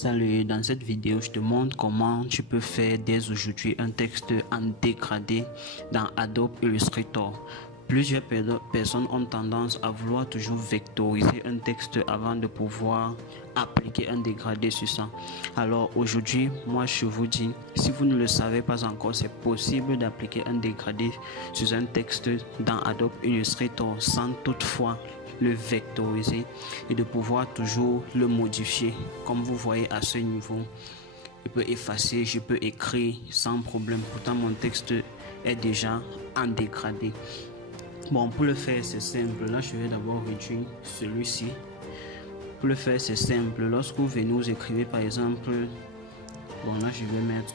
Salut, dans cette vidéo, je te montre comment tu peux faire dès aujourd'hui un texte en dégradé dans Adobe Illustrator. Plusieurs personnes ont tendance à vouloir toujours vectoriser un texte avant de pouvoir appliquer un dégradé sur ça. Alors aujourd'hui, moi je vous dis, si vous ne le savez pas encore, c'est possible d'appliquer un dégradé sur un texte dans Adobe Illustrator sans toutefois le vectoriser et de pouvoir toujours le modifier. Comme vous voyez à ce niveau, je peux effacer, je peux écrire sans problème. Pourtant mon texte est déjà en dégradé. Bon, pour le faire c'est simple. Là je vais d'abord réduire celui-ci. Pour le faire c'est simple. Lorsque vous venez, vous écrivez par exemple, bon là je vais mettre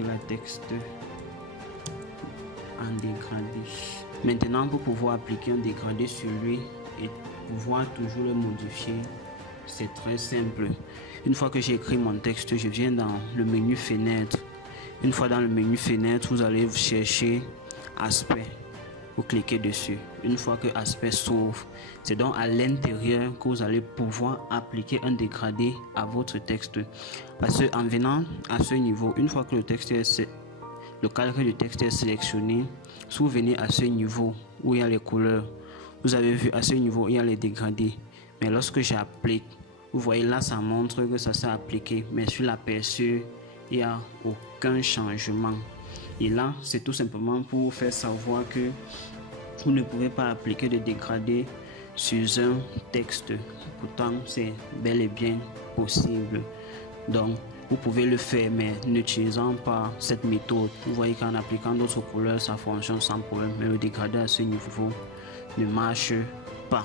la texte en dégradé. Maintenant, pour pouvoir appliquer un dégradé sur lui et pouvoir toujours le modifier, c'est très simple. Une fois que j'ai écrit mon texte, je viens dans le menu fenêtre. Une fois dans le menu fenêtre, vous allez chercher aspect. Vous cliquez dessus. Une fois que aspect s'ouvre, c'est donc à l'intérieur que vous allez pouvoir appliquer un dégradé à votre texte. Parce qu'en venant à ce niveau, une fois que le calque du texte est sélectionné, si vous venez à ce niveau où il y a les couleurs, vous avez vu à ce niveau il y a les dégradés. Mais lorsque j'applique, vous voyez là ça montre que ça s'est appliqué, mais sur l'aperçu il n'y a aucun changement. Et là c'est tout simplement pour vous faire savoir que vous ne pouvez pas appliquer de dégradé sur un texte. Pourtant c'est bel et bien possible. Donc vous pouvez le faire, mais n'utilisant pas cette méthode. Vous voyez qu'en appliquant d'autres couleurs, ça fonctionne sans problème. Mais le dégradé à ce niveau ne marche pas.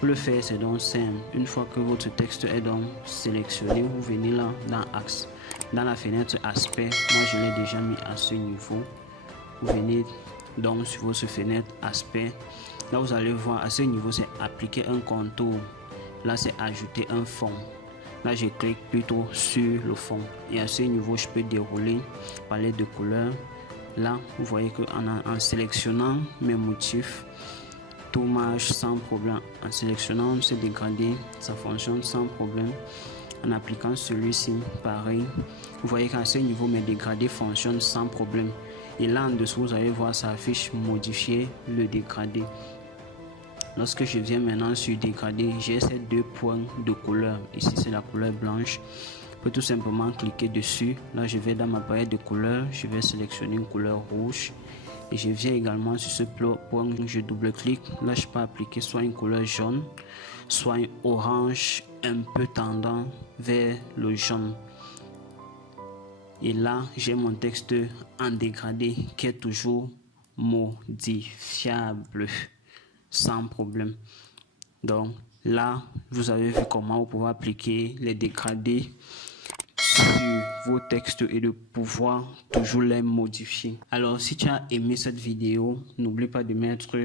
Pour le faire, c'est donc simple. Une fois que votre texte est donc sélectionné, vous venez là dans Axe. Dans la fenêtre Aspect, moi je l'ai déjà mis à ce niveau. Vous venez donc sur votre fenêtre Aspect. Là, vous allez voir à ce niveau, c'est appliquer un contour. Là, c'est ajouter un fond. Là, je clique plutôt sur le fond et à ce niveau, je peux dérouler palette de couleurs. Là, vous voyez que en sélectionnant mes motifs, tout marche sans problème. En sélectionnant ce dégradé, ça fonctionne sans problème. En appliquant celui-ci, pareil. Vous voyez qu'à ce niveau, mes dégradés fonctionnent sans problème. Et là, en dessous, vous allez voir, ça affiche modifier le dégradé. Lorsque je viens maintenant sur dégradé, j'ai ces deux points de couleur. Ici c'est la couleur blanche. Je peux tout simplement cliquer dessus. Là je vais dans ma palette de couleurs, je vais sélectionner une couleur rouge. Et je viens également sur ce point, je double-clique. Là je peux appliquer soit une couleur jaune, soit un orange un peu tendant vers le jaune. Et là j'ai mon texte en dégradé qui est toujours modifiable sans problème. Donc là vous avez vu comment vous pouvez appliquer les dégradés sur vos textes et de pouvoir toujours les modifier. Alors si tu as aimé cette vidéo, n'oublie pas de mettre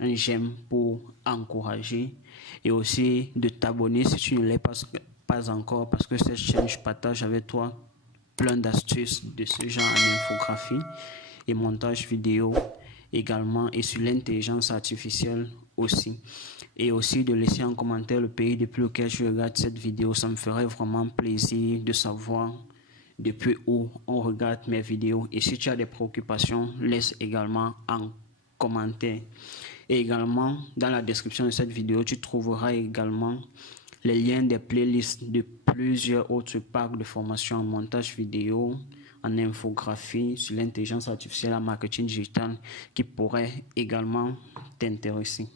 un j'aime pour encourager et aussi de t'abonner si tu ne l'es pas encore, parce que cette chaîne je partage avec toi plein d'astuces de ce genre en infographie et montage vidéo également, et sur l'intelligence artificielle aussi. Et aussi de laisser en commentaire le pays depuis lequel je regarde cette vidéo. Ça me ferait vraiment plaisir de savoir depuis où on regarde mes vidéos. Et si tu as des préoccupations, laisse également en commentaire. Et également dans la description de cette vidéo, tu trouveras également les liens des playlists de plusieurs autres packs de formation en montage vidéo, en infographie, sur l'intelligence artificielle, en marketing digital, qui pourraient également t'intéresser.